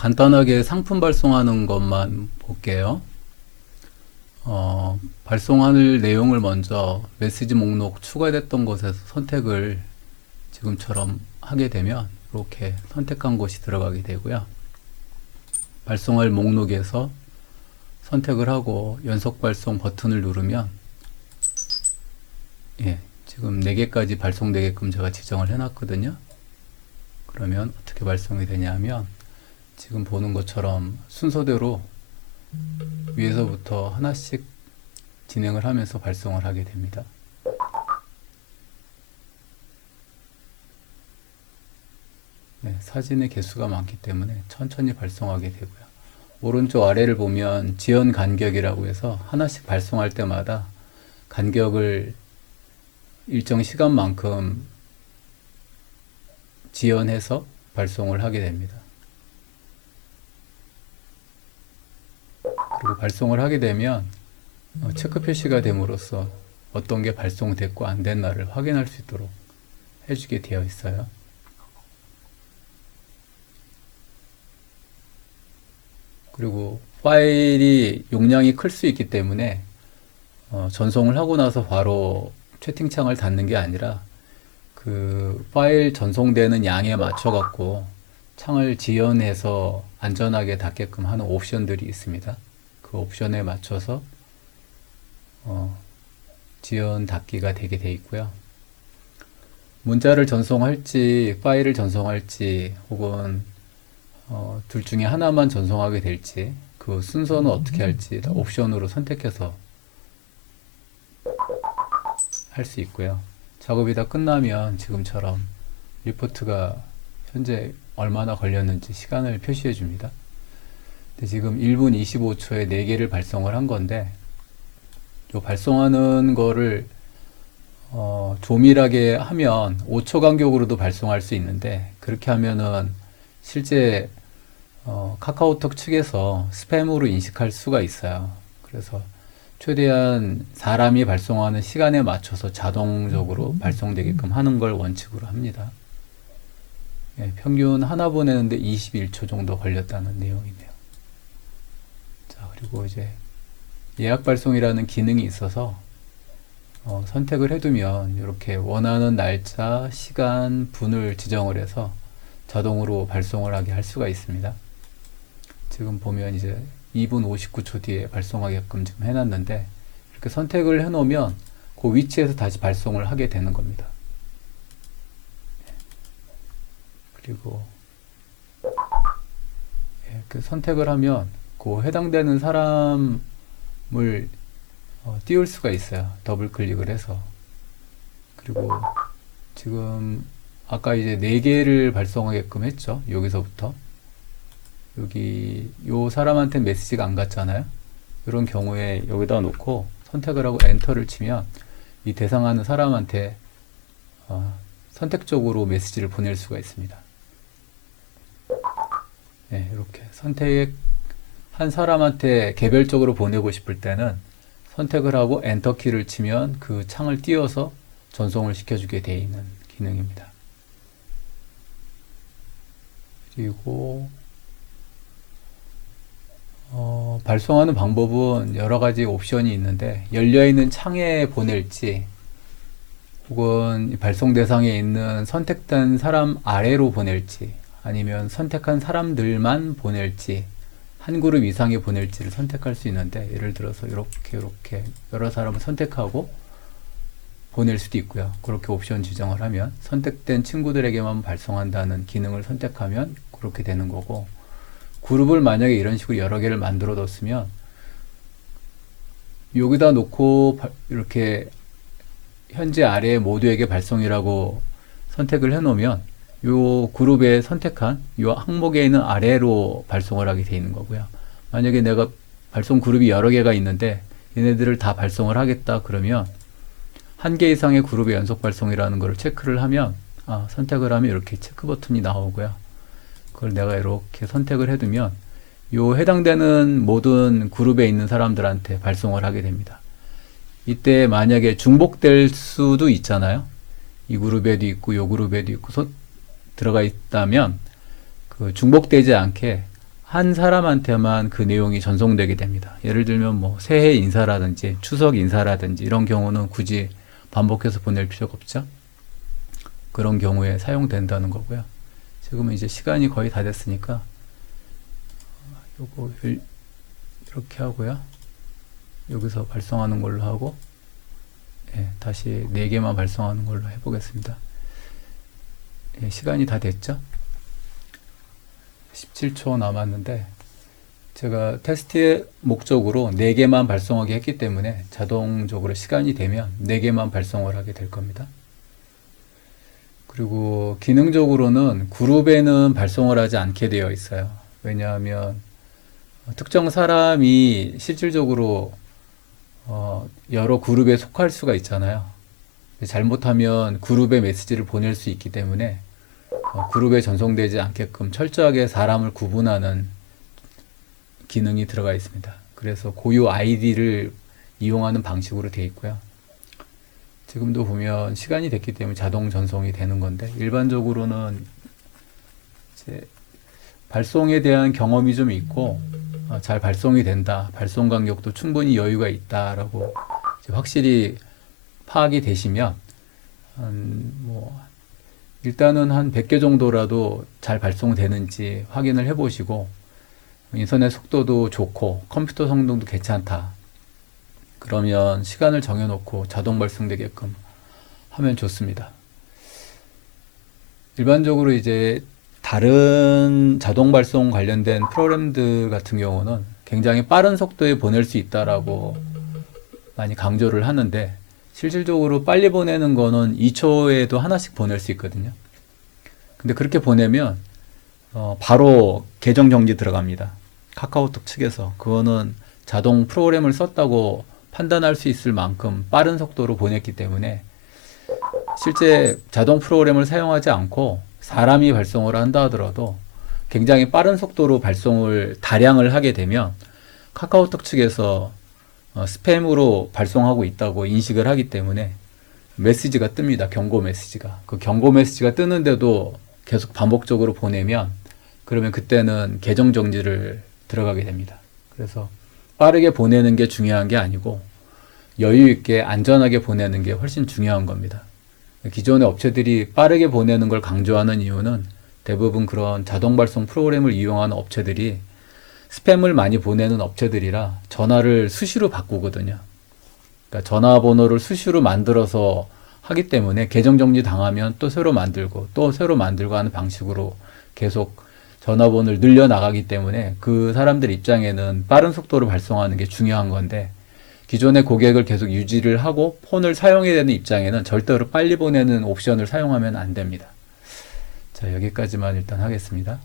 간단하게 상품 발송하는 것만 볼게요. 발송할 내용을 먼저 메시지 목록 추가됐던 곳에서 선택을 지금처럼 하게 되면 이렇게 선택한 곳이 들어가게 되고요. 발송할 목록에서 선택을 하고 연속 발송 버튼을 누르면 지금 4개까지 발송되게끔 제가 지정을 해놨거든요. 그러면 어떻게 발송이 되냐면 지금 보는 것처럼 순서대로 위에서부터 하나씩 진행을 하면서 발송을 하게 됩니다. 사진의 개수가 많기 때문에 천천히 발송하게 되고요. 오른쪽 아래를 보면 지연 간격이라고 해서 하나씩 발송할 때마다 간격을 일정 시간만큼 지연해서 발송을 하게 됩니다. 그리고 발송을 하게 되면 체크 표시가 됨으로써 어떤 게 발송됐고 안 됐나를 확인할 수 있도록 해주게 되어 있어요. 그리고 파일이 용량이 클 수 있기 때문에 전송을 하고 나서 바로 채팅창을 닫는 게 아니라 그 파일 전송되는 양에 맞춰 갖고 창을 지연해서 안전하게 닫게끔 하는 옵션들이 있습니다. 그 옵션에 맞춰서 지연 닫기가 되게 돼 있고요. 문자를 전송할지 파일을 전송할지 혹은 둘 중에 하나만 전송하게 될지 그 순서는 어떻게 할지 다 옵션으로 선택해서 할 수 있고요. 작업이 다 끝나면 지금처럼 리포트가 현재 얼마나 걸렸는지 시간을 표시해 줍니다. 지금 1분 25초에 4개를 발송을 한 건데 요 발송하는 거를 조밀하게 하면 5초 간격으로도 발송할 수 있는데 그렇게 하면은 실제 카카오톡 측에서 스팸으로 인식할 수가 있어요. 그래서 최대한 사람이 발송하는 시간에 맞춰서 자동적으로 발송되게끔 하는 걸 원칙으로 합니다. 평균 하나 보내는데 21초 정도 걸렸다는 내용이네요. 자, 그리고 이제 예약 발송이라는 기능이 있어서 선택을 해두면 이렇게 원하는 날짜, 시간, 분을 지정을 해서 자동으로 발송을 하게 할 수가 있습니다. 지금 보면 이제 2분 59초 뒤에 발송하게끔 지금 해놨는데 이렇게 선택을 해놓으면 그 위치에서 다시 발송을 하게 되는 겁니다. 그리고 이렇게 선택을 하면 그 해당되는 사람을 띄울 수가 있어요. 더블 클릭을 해서. 그리고 지금 아까 이제 4개를 발송하게끔 했죠. 여기서부터 여기 요 사람한테 메시지가 안 갔잖아요. 이런 경우에 여기다 놓고 선택을 하고 엔터를 치면 이 대상하는 사람한테 선택적으로 메시지를 보낼 수가 있습니다. 이렇게 선택한 사람한테 개별적으로 보내고 싶을 때는 선택을 하고 엔터 키를 치면 그 창을 띄워서 전송을 시켜주게 되어 있는 기능입니다. 그리고 발송하는 방법은 여러 가지 옵션이 있는데 열려있는 창에 보낼지 혹은 발송 대상에 있는 선택된 사람 아래로 보낼지 아니면 선택한 사람들만 보낼지 한 그룹 이상에 보낼지를 선택할 수 있는데 예를 들어서 이렇게 여러 사람을 선택하고 보낼 수도 있고요. 그렇게 옵션 지정을 하면 선택된 친구들에게만 발송한다는 기능을 선택하면 그렇게 되는 거고 그룹을 만약에 이런 식으로 여러 개를 만들어 뒀으면 여기다 놓고 이렇게 현재 아래 모두에게 발송이라고 선택을 해 놓으면 요 그룹에 선택한 요 항목에 있는 아래로 발송을 하게 돼 있는 거고요. 만약에 내가 발송 그룹이 여러 개가 있는데 얘네들을 다 발송을 하겠다 그러면 1개 이상의 그룹의 연속 발송이라는 걸 체크를 하면 선택을 하면 이렇게 체크 버튼이 나오고요. 그걸 내가 이렇게 선택을 해두면 요 해당되는 모든 그룹에 있는 사람들한테 발송을 하게 됩니다. 이때 만약에 중복될 수도 있잖아요. 이 그룹에도 있고 요 그룹에도 있고 들어가 있다면 그 중복되지 않게 한 사람한테만 그 내용이 전송되게 됩니다. 예를 들면 뭐 새해 인사라든지 추석 인사라든지 이런 경우는 굳이 반복해서 보낼 필요가 없죠. 그런 경우에 사용된다는 거고요. 지금은 이제 시간이 거의 다 됐으니까 요거 이렇게 하고요. 여기서 발송하는 걸로 하고, 예, 다시 4개만 발송하는 걸로 해보겠습니다. 예, 시간이 다 됐죠? 17초 남았는데 제가 테스트의 목적으로 4개만 발송하게 했기 때문에 자동적으로 시간이 되면 4개만 발송을 하게 될 겁니다. 그리고 기능적으로는 그룹에는 발송을 하지 않게 되어 있어요. 왜냐하면 특정 사람이 실질적으로 여러 그룹에 속할 수가 있잖아요. 잘못하면 그룹에 메시지를 보낼 수 있기 때문에 그룹에 전송되지 않게끔 철저하게 사람을 구분하는 기능이 들어가 있습니다. 그래서 고유 아이디를 이용하는 방식으로 되어 있고요. 지금도 보면 시간이 됐기 때문에 자동 전송이 되는 건데, 일반적으로는 이제 발송에 대한 경험이 좀 있고 잘 발송이 된다, 발송 간격도 충분히 여유가 있다라고 확실히 파악이 되시면 뭐 일단은 한 100개 정도라도 잘 발송되는지 확인을 해 보시고, 인터넷 속도도 좋고 컴퓨터 성능도 괜찮다, 그러면 시간을 정해놓고 자동 발송되게끔 하면 좋습니다. 일반적으로 이제 다른 자동 발송 관련된 프로그램들 같은 경우는 굉장히 빠른 속도에 보낼 수 있다라고 많이 강조를 하는데, 실질적으로 빨리 보내는 거는 2초에도 하나씩 보낼 수 있거든요. 근데 그렇게 보내면 바로 계정 정지 들어갑니다. 카카오톡 측에서. 그거는 자동 프로그램을 썼다고 판단할 수 있을 만큼 빠른 속도로 보냈기 때문에, 실제 자동 프로그램을 사용하지 않고 사람이 발송을 한다 하더라도 굉장히 빠른 속도로 발송을 다량을 하게 되면 카카오톡 측에서 스팸으로 발송하고 있다고 인식을 하기 때문에 메시지가 뜹니다. 경고 메시지가. 그 경고 메시지가 뜨는데도 계속 반복적으로 보내면, 그러면 그때는 계정 정지를 들어가게 됩니다. 그래서 빠르게 보내는 게 중요한 게 아니고 여유 있게 안전하게 보내는 게 훨씬 중요한 겁니다. 기존의 업체들이 빠르게 보내는 걸 강조하는 이유는 대부분 그런 자동 발송 프로그램을 이용하는 업체들이 스팸을 많이 보내는 업체들이라 전화를 수시로 바꾸거든요. 그러니까 전화번호를 수시로 만들어서 하기 때문에 계정 정지 당하면 또 새로 만들고 또 새로 만들고 하는 방식으로 계속 전화번호를 늘려나가기 때문에 그 사람들 입장에는 빠른 속도로 발송하는 게 중요한 건데, 기존의 고객을 계속 유지를 하고 폰을 사용해야 되는 입장에는 절대로 빨리 보내는 옵션을 사용하면 안 됩니다. 자, 여기까지만 일단 하겠습니다.